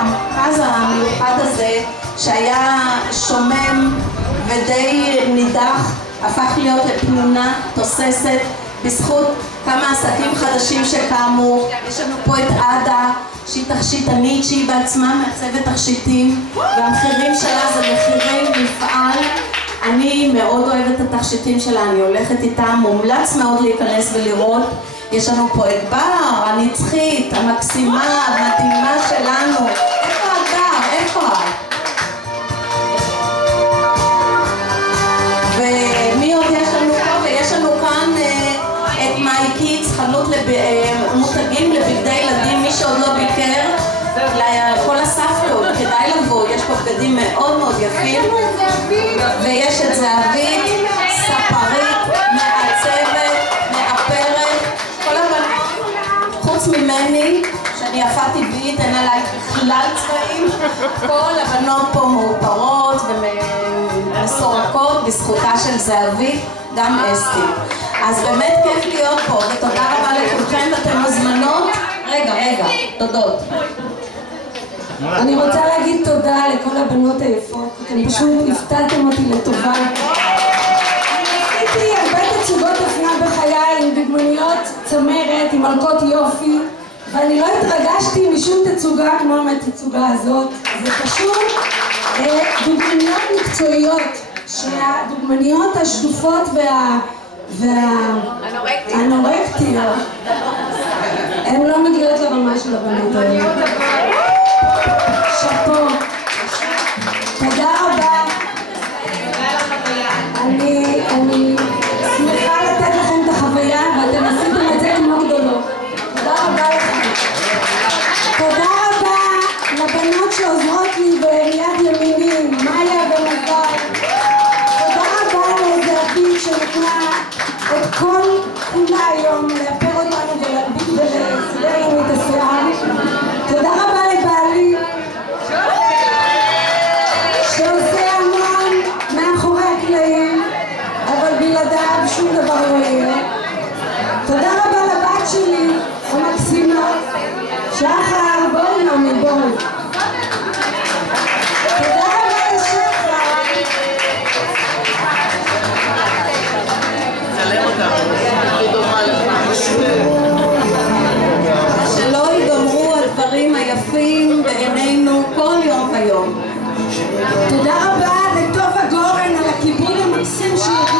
המרכז המיוחד הזה, שהיה שומם ודי נידח, הפך להיות לפנינה תוססת בזכות כמה עסקים חדשים שקמו. יש לנו פה את עדה, שהיא תכשיטנית, שהיא בעצמה מעצבת תכשיטים, והמחירים שלה זה מחירי מפעל. אני מאוד אוהבת את התכשיטים שלה, אני הולכת איתם, מומלץ מאוד להיכנס ולראות. יש לנו פה את בר, הנצחית, המקסימה, המדהימה שלנו. איפה את בר? איפה? ומי עוד יש לנו פה? ויש לנו כאן את מייקי, חנות מותגים לבגדי ילדים, מי שעוד לא ביקר, לכל הסבתות, כדאי לבוא, יש פה בגדים מאוד מאוד יפים. ויש את זהבית, ספרית, מעצבת, מאפרת, כל הבנות, חוץ ממני, שאני יפה טבעית, אין עליי בכלל צבעים, כל הבנות פה מאופרות ומסורקות בזכותה של זהבית, גם אסתי. אז באמת כיף להיות פה, ותודה רבה לכולכם, ואתם מוזמנות. רגע, תודות. אני רוצה להגיד תודה לכל הבנות היפות, אתם פשוט הפתעתם אותי לטובה. אני עשיתי הרבה תצוגות אופנה בחיי עם דוגמניות צמרת, עם מלכות יופי, ואני לא התרגשתי משום תצוגה כמו מהתצוגה הזאת. זה פשוט דוגמניות מקצועיות, שהדוגמניות השדופות והאנורקטיות הן לא מגיעות לרמה של הבנות האלה. שפו. תודה רבה. אני שמחה לתת לכם את החוויה, ואתם עשיתם את זה כמו גדולות. תודה רבה לכם. תודה רבה לבנות שעוזרות לי ביד ימיני, מאיה ומזל. תודה רבה לזהבית שנתנה את כל כולה היום לאפר אותנו ולהדביק ולסדר לנו את השיער. תודה רבה לבעלי שעושה המון מאחורי הקלעים, אבל בלעדיו שום דבר לא יהיה. תודה רבה לבת שלי המקסימה, שחר, בואי נעמי, בואי. תודה רבה לשחר. שלא ייגמרו הדברים היפים בעינינו כל יום ויום. תודה רבה לטובה גורן על הכיבוד המקסים שהיא